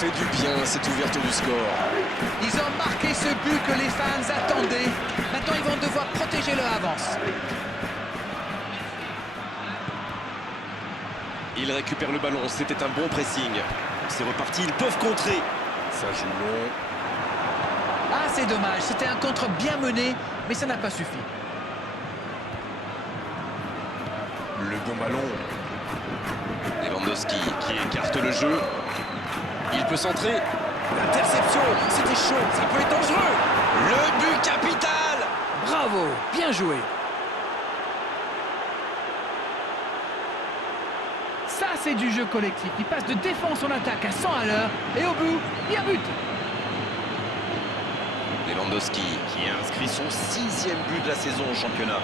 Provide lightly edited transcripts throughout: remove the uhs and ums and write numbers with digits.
fait du bien, cette ouverture du score. Ils ont marqué ce but que les fans attendaient. Maintenant, ils vont devoir protéger leur avance. Il récupère le ballon, c'était un bon pressing. C'est reparti, ils peuvent contrer. Ça joue long. Ah, c'est dommage. C'était un contre bien mené, mais ça n'a pas suffi. Le bon ballon. Lewandowski qui écarte le jeu. Il peut centrer. L'interception, c'était chaud, ça peut être dangereux. Le but capital. Bravo, bien joué. Ça, c'est du jeu collectif. Il passe de défense en attaque à 100 à l'heure. Et au bout, il y a but. Lewandowski qui a inscrit son 6e but de la saison au championnat.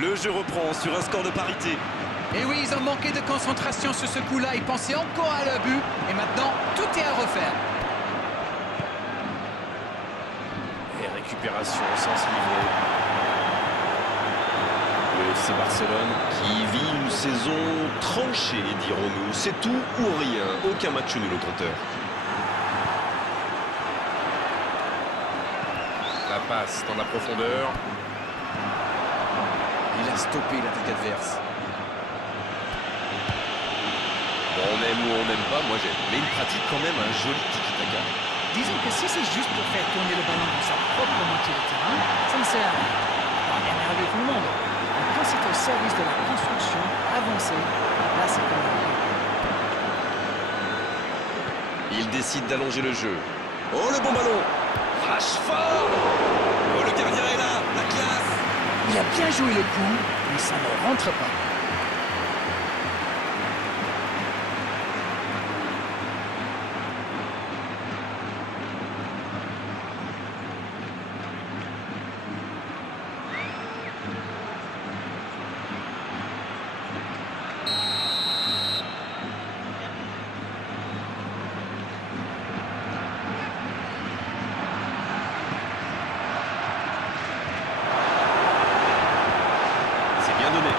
Le jeu reprend sur un score de parité. Et oui, ils ont manqué de concentration sur ce coup-là. Ils pensaient encore à leur but. Et maintenant, tout est à refaire. Et récupération sans se livrer. Le FC Barcelone qui vit une saison tranchée, dirons-nous. C'est tout ou rien. Aucun match nul au compteur. La passe dans la profondeur. Il a stoppé l'attaque adverse. Bon, on aime ou on n'aime pas, moi j'aime. Mais il pratique quand même un joli tiki-taka. Disons que si c'est juste pour faire tourner le ballon dans sa propre moitié de terrain, ça ne sert à rien. On va énerver tout le monde. Mais quand c'est au service de la construction avancée, là c'est quand même mieux. Il décide d'allonger le jeu. Oh, le bon ballon. Rashford. Oh, le gardien est là. La classe. Il a bien joué le coup, mais ça ne rentre pas.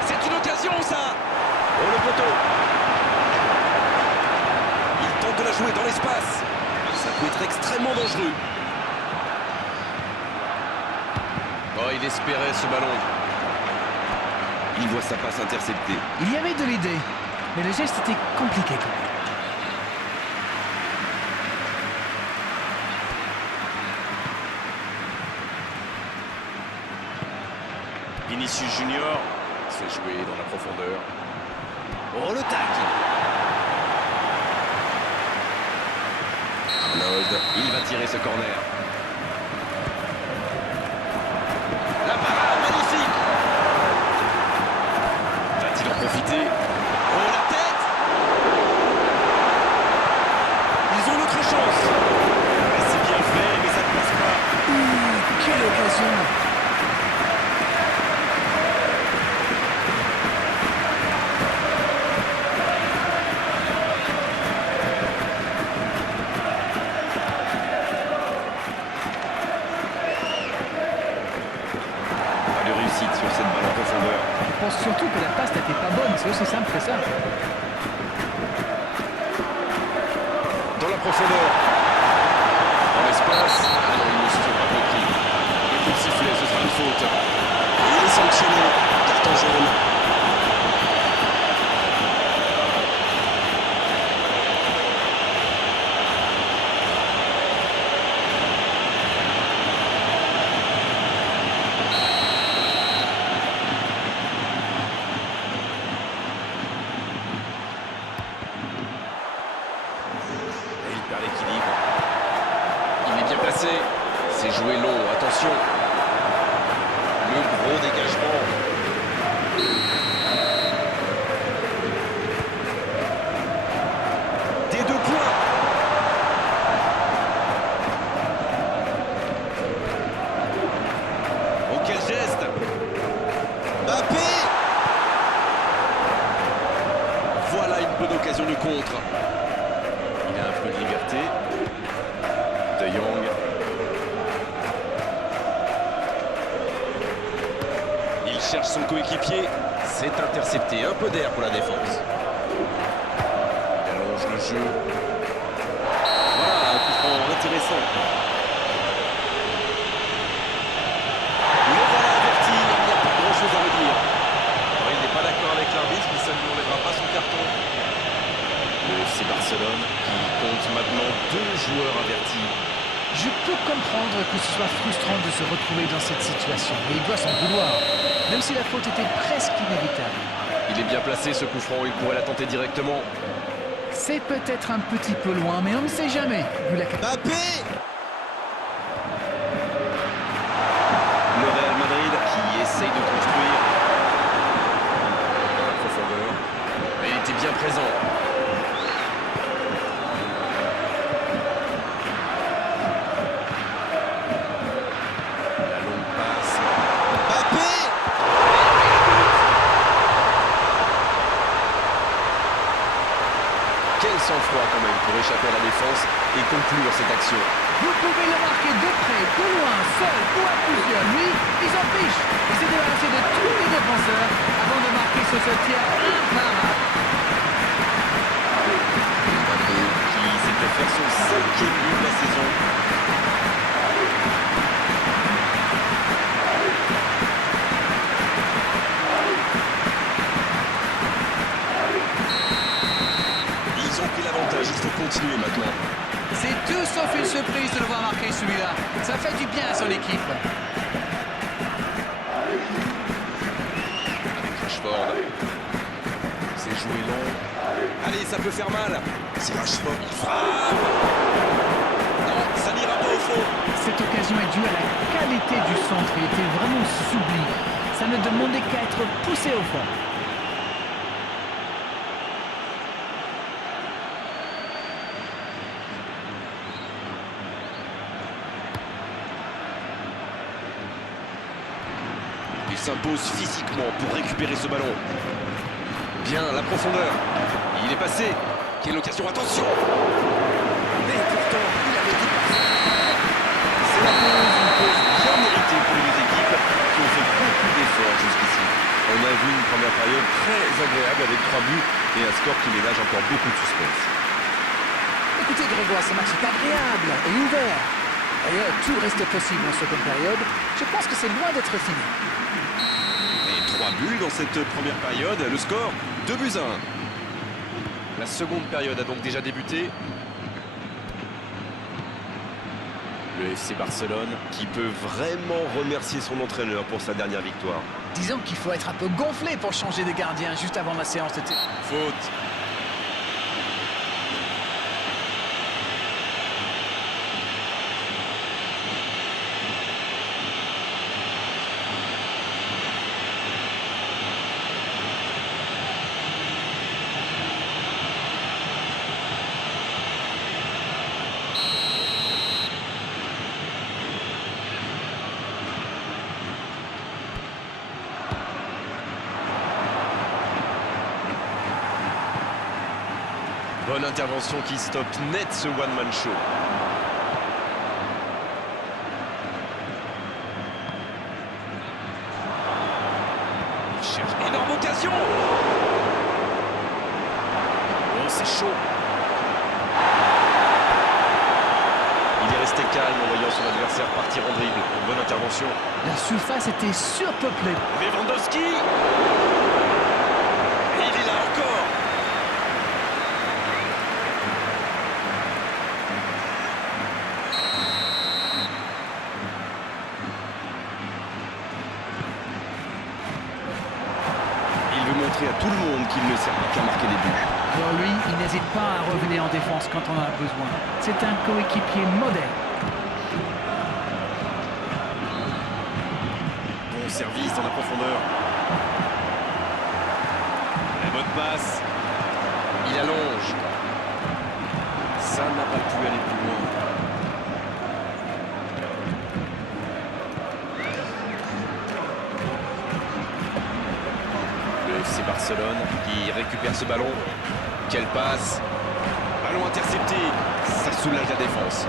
C'est une occasion, ça. Oh, le poteau. Il tente de la jouer dans l'espace. Ça peut être extrêmement dangereux. Oh, il espérait ce ballon. Il voit sa passe interceptée. Il y avait de l'idée, mais le geste était compliqué quand même. Vinicius Junior s'est joué dans la profondeur. Oh, le tacle. Arnold, il va tirer ce corner. La parade, magnifique. Va-t-il en profiter? Oh, la tête. Ils ont une autre chance. C'est bien fait, mais ça ne passe pas. Quelle occasion! Sur cette balle en profondeur. Je pense surtout que la passe n'était pas bonne, c'est aussi simple que ça. Dans la profondeur. Dans l'espace. Ah non, il ne se fait pas compris. Le coup de sifflet, ce sera une faute. Et il est sanctionné. Carton jaune. Perd l'équilibre. Il est bien placé. C'est joué long, attention. Le gros dégagement. peu d'occasion de contre. Il a un peu de liberté. De Jong. Il cherche son coéquipier. C'est intercepté. Un peu d'air pour la défense. Il allonge le jeu. Voilà, un coup franc intéressant. Le voilà averti. Il n'y a pas grand-chose à redire. Alors, il n'est pas d'accord avec l'arbitre, mais ça ne lui enlèvera pas son carton. Le FC Barcelone qui compte maintenant 2 joueurs avertis. Je peux comprendre que ce soit frustrant de se retrouver dans cette situation, mais il doit s'en vouloir, même si la faute était presque inévitable. Il est bien placé ce coup franc, il pourrait la tenter directement. C'est peut-être un petit peu loin, mais on ne sait jamais, vu la Mbappé! Le Real Madrid qui essaye de construire. Dans la profondeur. Mais il était bien présent. La longue passe. Mbappé! Quel sang-froid quand même pour échapper à la défense et conclure cette action. Vous pouvez le marquer de près, de loin, seul ou à plusieurs. Lui, il s'en fiche. Il s'est débarrassé de tous les défenseurs avant de marquer ce tir imparable. Mbappé qui s'est fait faire son 5e but de la saison. Ils ont pris l'avantage, il faut continuer maintenant. C'est tout sauf une surprise de le voir marquer celui-là. Ça fait du bien à son équipe. Avec Rashford. C'est joué long. Allez, ça peut faire mal. C'est Rashford, il frappe. Non, ça n'ira pas au fond. Cette occasion est due à la qualité du centre. Il était vraiment sublime. Ça ne demandait qu'à être poussé au fond. Il s'impose physiquement pour récupérer ce ballon. Bien, la profondeur. Il est passé. Quelle occasion, attention. Mais pourtant, il avait dit parfait. C'est la pause, une pause bien méritée pour les deux équipes qui ont fait beaucoup d'efforts jusqu'ici. On a vu une première période très agréable avec 3 buts et un score qui ménage encore beaucoup de suspense. Écoutez Grégoire, ce match est agréable et ouvert. D'ailleurs, tout reste possible en seconde période. Je pense que c'est loin d'être fini. Et 3 buts dans cette première période, le score 2-1. La seconde période a donc déjà débuté. Le FC Barcelone qui peut vraiment remercier son entraîneur pour sa dernière victoire. Disons qu'il faut être un peu gonflé pour changer de gardien juste avant la séance de Faute. Bonne intervention qui stoppe net ce one-man show. Il cherche énorme occasion. Oh, c'est chaud. Il est resté calme en voyant son adversaire partir en dribble. Bonne intervention. La surface était surpeuplée. Lewandowski. Et il est là encore. Il veut montrer à tout le monde qu'il ne sert pas qu'à marquer des buts. Alors lui, il n'hésite pas à revenir en défense quand on en a besoin. C'est un coéquipier modèle. Bon service dans la profondeur. La bonne passe. Il allonge. Ça n'a pas pu aller plus loin. Le FC Barcelone qui récupère ce ballon. Quelle passe. Ballon intercepté. Ça soulage la défense.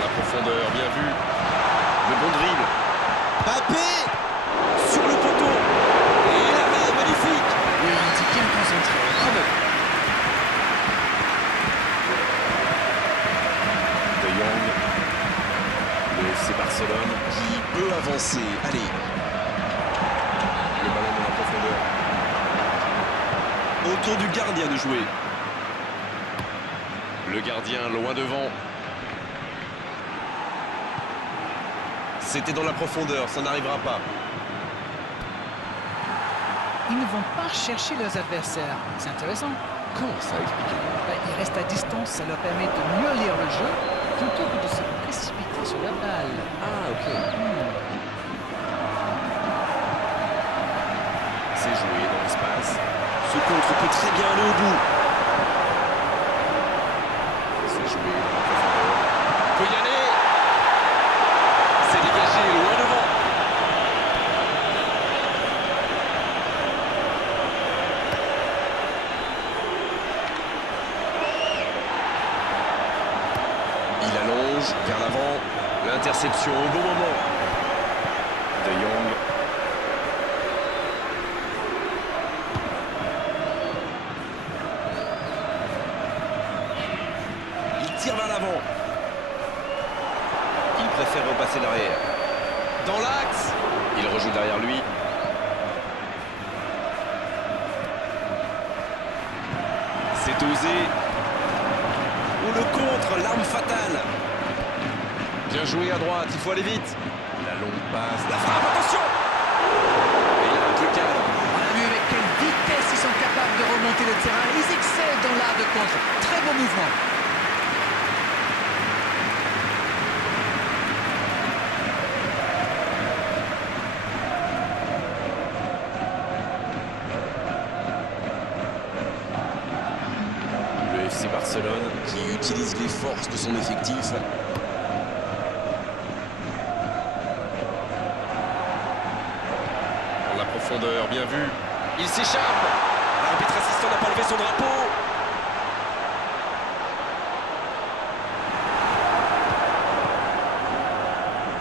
La profondeur, bien vu. Le bon dribble. Mbappé sur le poteau. Et l'arrêt magnifique. Oui, il était bien concentré. Bravo. De Jong. Le FC Barcelone qui peut avancer. Allez. Le ballon dans la profondeur. Autour du gardien de jouer. Le gardien loin devant. C'était dans la profondeur, ça n'arrivera pas. Ils ne vont pas chercher leurs adversaires. C'est intéressant. Comment ça expliquer? Ils restent à distance, ça leur permet de mieux lire le jeu plutôt que de se précipiter sur la balle. Ah, ok. C'est joué dans l'espace. Ce contre peut très bien aller au bout. C'est joué dans la profondeur. Peut y aller. C'est dégagé loin devant. Il allonge vers l'avant. L'interception au bon moment. De Jong. Il tire vers l'avant. Il préfère repasser derrière. Dans l'axe. Il rejoue derrière lui. C'est osé. Ou le contre, l'arme fatale. Bien joué à droite, il faut aller vite. La longue passe, la frappe, attention. Et il arrête le cadre. On a vu avec quelle vitesse ils sont capables de remonter le terrain. Ils excellent dans l'art de contre. Très bon mouvement. Le FC Barcelone qui utilise les forces de son effectif. Dans la profondeur, bien vu. Il s'échappe. L'arbitre assistant n'a pas levé son drapeau.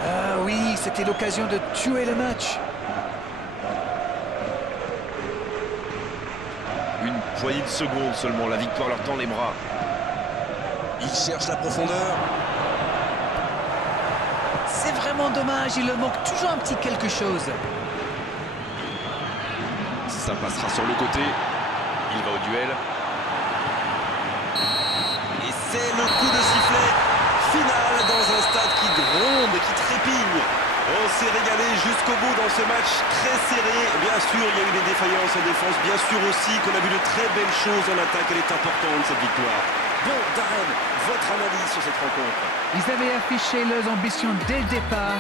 Ah oui, c'était l'occasion de tuer le match. Une poignée de secondes seulement, la victoire leur tend les bras. Il cherche la profondeur. C'est vraiment dommage, il leur manque toujours un petit quelque chose. Ça passera sur le côté. Il va au duel. Et c'est le coup de sifflet final dans un stade qui gronde, qui trépigne. On s'est régalé jusqu'au bout dans ce match très serré. Bien sûr, il y a eu des défaillances en défense. Bien sûr aussi qu'on a vu de très belles choses en attaque. Elle est importante, cette victoire. Bon, Darren, votre analyse sur cette rencontre? Ils avaient affiché leurs ambitions dès le départ.